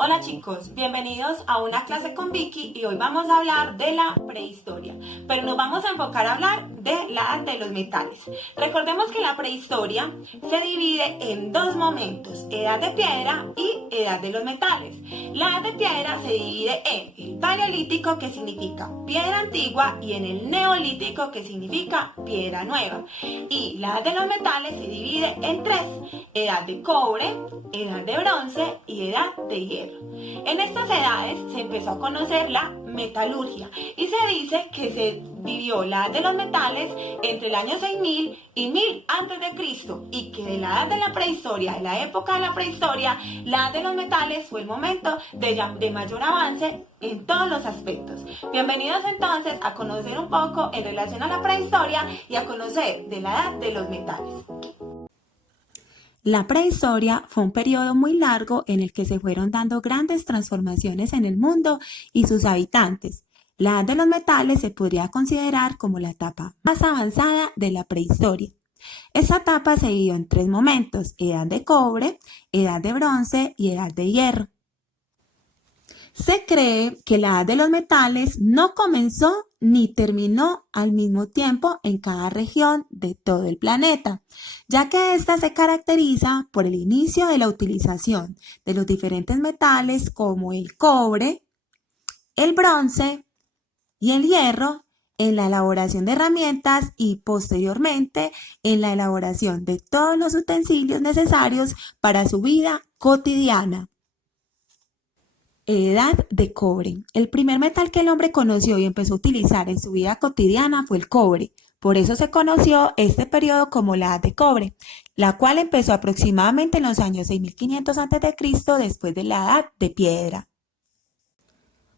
Hola chicos, bienvenidos a una clase con Vicky y hoy vamos a hablar de la prehistoria, pero nos vamos a enfocar a hablar de la edad de los metales. Recordemos que la prehistoria se divide en dos momentos, edad de piedra y edad de los metales. La edad de piedra se divide en el paleolítico, que significa piedra antigua, y en el neolítico, que significa piedra nueva. Y la edad de los metales se divide en tres: edad de cobre, edad de bronce y edad de hierro. En estas edades se empezó a conocer la metalurgia y se dice que se vivió la edad de los metales entre el año 6000 y 1000 antes de Cristo, y que de la edad de la prehistoria, de la época de la prehistoria, la edad de los metales fue el momento de mayor avance en todos los aspectos. Bienvenidos entonces a conocer un poco en relación a la prehistoria y a conocer de la edad de los metales. La prehistoria fue un periodo muy largo en el que se fueron dando grandes transformaciones en el mundo y sus habitantes. La edad de los metales se podría considerar como la etapa más avanzada de la prehistoria. Esta etapa se dividió en tres momentos: edad de cobre, edad de bronce y edad de hierro. Se cree que la edad de los metales no comenzó ni terminó al mismo tiempo en cada región de todo el planeta, ya que ésta se caracteriza por el inicio de la utilización de los diferentes metales como el cobre, el bronce y el hierro en la elaboración de herramientas y posteriormente en la elaboración de todos los utensilios necesarios para su vida cotidiana. Edad de cobre. El primer metal que el hombre conoció y empezó a utilizar en su vida cotidiana fue el cobre. Por eso se conoció este periodo como la Edad de Cobre, la cual empezó aproximadamente en los años 6500 a.C. después de la Edad de Piedra.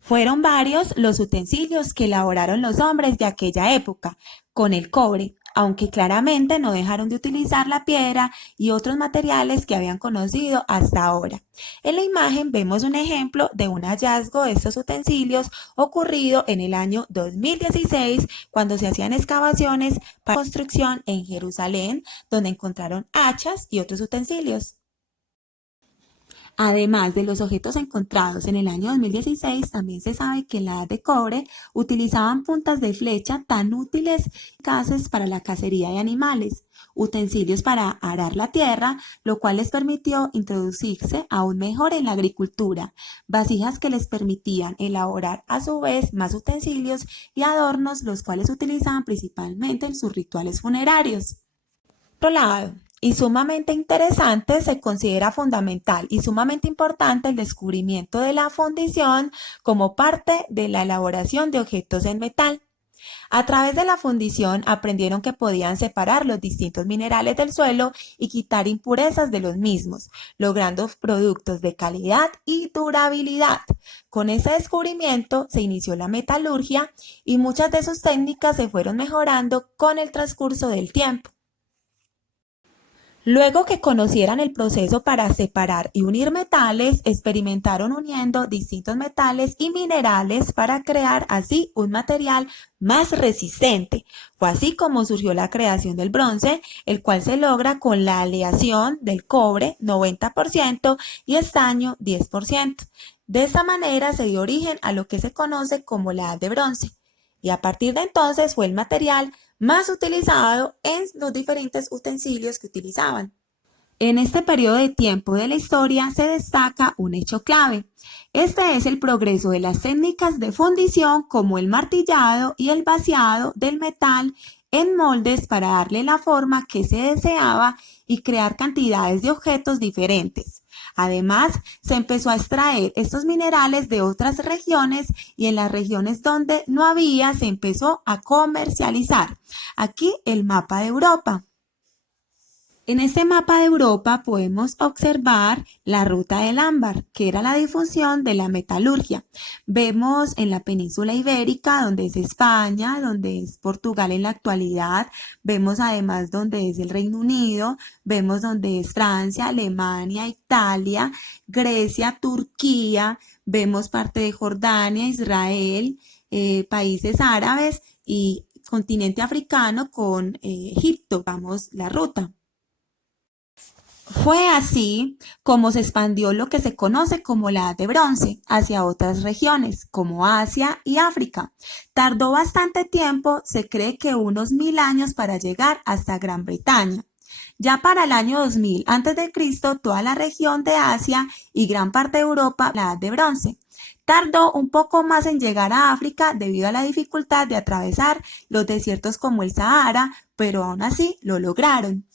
Fueron varios los utensilios que elaboraron los hombres de aquella época con el cobre, aunque claramente no dejaron de utilizar la piedra y otros materiales que habían conocido hasta ahora. En la imagen vemos un ejemplo de un hallazgo de estos utensilios ocurrido en el año 2016, cuando se hacían excavaciones para construcción en Jerusalén, donde encontraron hachas y otros utensilios. Además de los objetos encontrados en el año 2016, también se sabe que en la edad de cobre utilizaban puntas de flecha tan útiles y eficaces para la cacería de animales, utensilios para arar la tierra, lo cual les permitió introducirse aún mejor en la agricultura, vasijas que les permitían elaborar a su vez más utensilios y adornos, los cuales utilizaban principalmente en sus rituales funerarios. Por otro lado, y sumamente interesante, se considera fundamental y sumamente importante el descubrimiento de la fundición como parte de la elaboración de objetos en metal. A través de la fundición aprendieron que podían separar los distintos minerales del suelo y quitar impurezas de los mismos, logrando productos de calidad y durabilidad. Con ese descubrimiento se inició la metalurgia y muchas de sus técnicas se fueron mejorando con el transcurso del tiempo. Luego que conocieran el proceso para separar y unir metales, experimentaron uniendo distintos metales y minerales para crear así un material más resistente. Fue así como surgió la creación del bronce, el cual se logra con la aleación del cobre 90% y estaño 10%. De esta manera se dio origen a lo que se conoce como la Edad de Bronce, y a partir de entonces fue el material más utilizado en los diferentes utensilios que utilizaban. En este periodo de tiempo de la historia se destaca un hecho clave. Este es el progreso de las técnicas de fundición como el martillado y el vaciado del metal en moldes para darle la forma que se deseaba y crear cantidades de objetos diferentes. Además, se empezó a extraer estos minerales de otras regiones y en las regiones donde no había se empezó a comercializar. Aquí el mapa de Europa. En este mapa de Europa podemos observar la ruta del ámbar, que era la difusión de la metalurgia. Vemos en la península ibérica, donde es España, donde es Portugal en la actualidad, vemos además donde es el Reino Unido, vemos donde es Francia, Alemania, Italia, Grecia, Turquía, vemos parte de Jordania, Israel, países árabes y continente africano con Egipto. Vamos la ruta. Fue así como se expandió lo que se conoce como la Edad de Bronce hacia otras regiones como Asia y África. Tardó bastante tiempo, se cree que unos 1000 años para llegar hasta Gran Bretaña. Ya para el año 2000 a.C., toda la región de Asia y gran parte de Europa, la Edad de Bronce. Tardó un poco más en llegar a África debido a la dificultad de atravesar los desiertos como el Sahara, pero aún así lo lograron.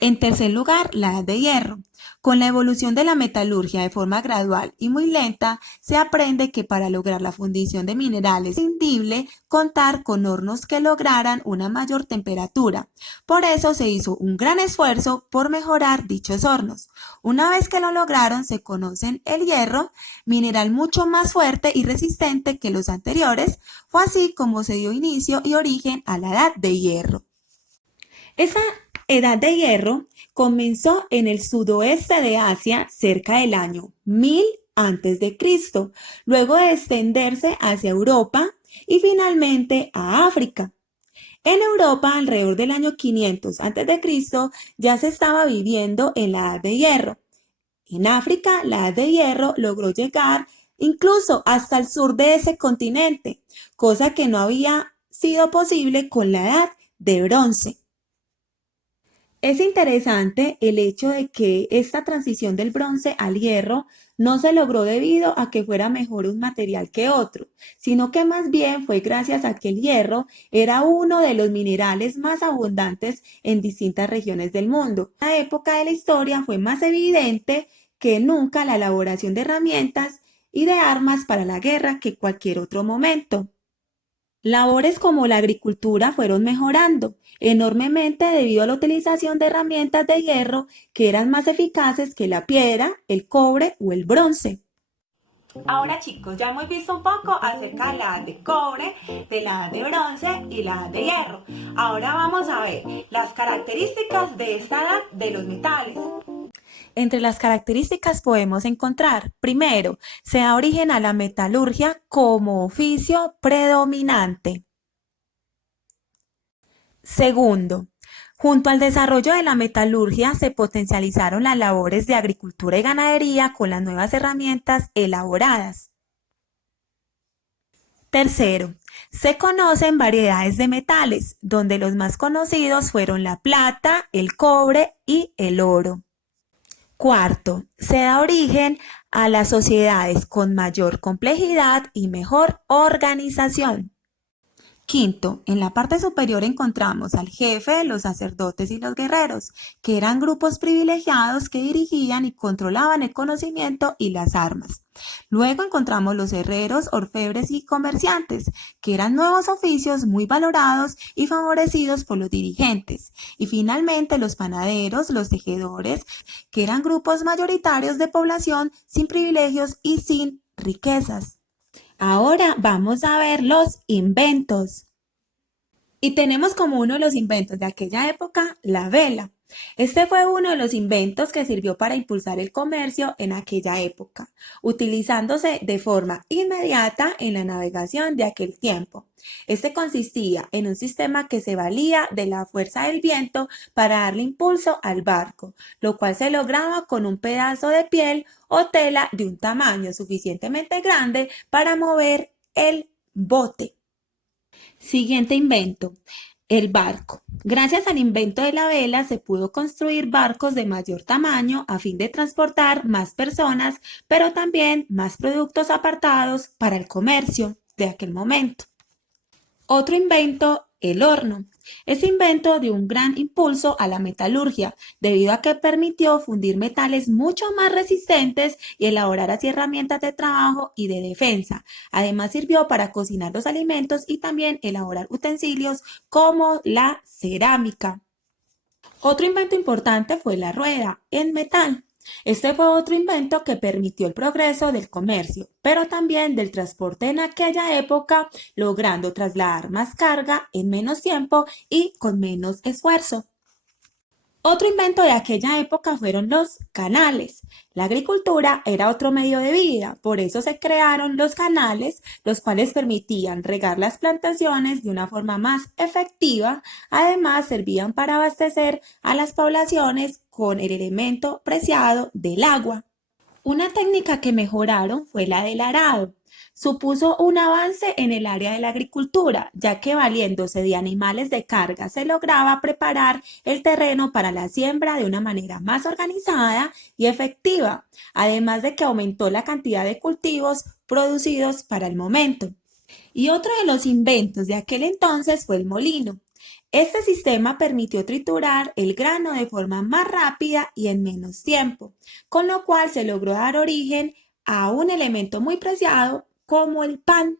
En tercer lugar, la Edad de Hierro. Con la evolución de la metalurgia de forma gradual y muy lenta, se aprende que para lograr la fundición de minerales es imprescindible contar con hornos que lograran una mayor temperatura. Por eso se hizo un gran esfuerzo por mejorar dichos hornos. Una vez que lo lograron, se conocen el hierro, mineral mucho más fuerte y resistente que los anteriores. Fue así como se dio inicio y origen a la Edad de Hierro. Esa Edad de Hierro comenzó en el sudoeste de Asia cerca del año 1000 a.C., luego de extenderse hacia Europa y finalmente a África. En Europa, alrededor del año 500 a.C., ya se estaba viviendo en la Edad de Hierro. En África, la Edad de Hierro logró llegar incluso hasta el sur de ese continente, cosa que no había sido posible con la Edad de Bronce. Es interesante el hecho de que esta transición del bronce al hierro no se logró debido a que fuera mejor un material que otro, sino que más bien fue gracias a que el hierro era uno de los minerales más abundantes en distintas regiones del mundo. En la época de la historia fue más evidente que nunca la elaboración de herramientas y de armas para la guerra que cualquier otro momento. Labores como la agricultura fueron mejorando enormemente debido a la utilización de herramientas de hierro que eran más eficaces que la piedra, el cobre o el bronce. Ahora chicos, ya hemos visto un poco acerca de la edad de cobre, de la edad de bronce y la edad de hierro. Ahora vamos a ver las características de esta edad de los metales. Entre las características podemos encontrar, primero, se da origen a la metalurgia como oficio predominante. Segundo, junto al desarrollo de la metalurgia se potencializaron las labores de agricultura y ganadería con las nuevas herramientas elaboradas. Tercero, se conocen variedades de metales, donde los más conocidos fueron la plata, el cobre y el oro. Cuarto, se da origen a las sociedades con mayor complejidad y mejor organización. Quinto, en la parte superior encontramos al jefe, los sacerdotes y los guerreros, que eran grupos privilegiados que dirigían y controlaban el conocimiento y las armas. Luego encontramos los herreros, orfebres y comerciantes, que eran nuevos oficios muy valorados y favorecidos por los dirigentes. Y finalmente los panaderos, los tejedores, que eran grupos mayoritarios de población sin privilegios y sin riquezas. Ahora vamos a ver los inventos. Y tenemos como uno de los inventos de aquella época la vela. Este fue uno de los inventos que sirvió para impulsar el comercio en aquella época, utilizándose de forma inmediata en la navegación de aquel tiempo. Este consistía en un sistema que se valía de la fuerza del viento para darle impulso al barco, lo cual se lograba con un pedazo de piel o tela de un tamaño suficientemente grande para mover el bote. Siguiente invento. El barco. Gracias al invento de la vela se pudo construir barcos de mayor tamaño a fin de transportar más personas, pero también más productos apartados para el comercio de aquel momento. Otro invento, el horno. Ese invento dio un gran impulso a la metalurgia, debido a que permitió fundir metales mucho más resistentes y elaborar así herramientas de trabajo y de defensa. Además sirvió para cocinar los alimentos y también elaborar utensilios como la cerámica. Otro invento importante fue la rueda en metal. Este fue otro invento que permitió el progreso del comercio, pero también del transporte en aquella época, logrando trasladar más carga en menos tiempo y con menos esfuerzo. Otro invento de aquella época fueron los canales. La agricultura era otro medio de vida, por eso se crearon los canales, los cuales permitían regar las plantaciones de una forma más efectiva. Además, servían para abastecer a las poblaciones con el elemento preciado del agua. Una técnica que mejoraron fue la del arado. Supuso un avance en el área de la agricultura, ya que valiéndose de animales de carga se lograba preparar el terreno para la siembra de una manera más organizada y efectiva, además de que aumentó la cantidad de cultivos producidos para el momento. Y otro de los inventos de aquel entonces fue el molino. Este sistema permitió triturar el grano de forma más rápida y en menos tiempo, con lo cual se logró dar origen a un elemento muy preciado como el pan.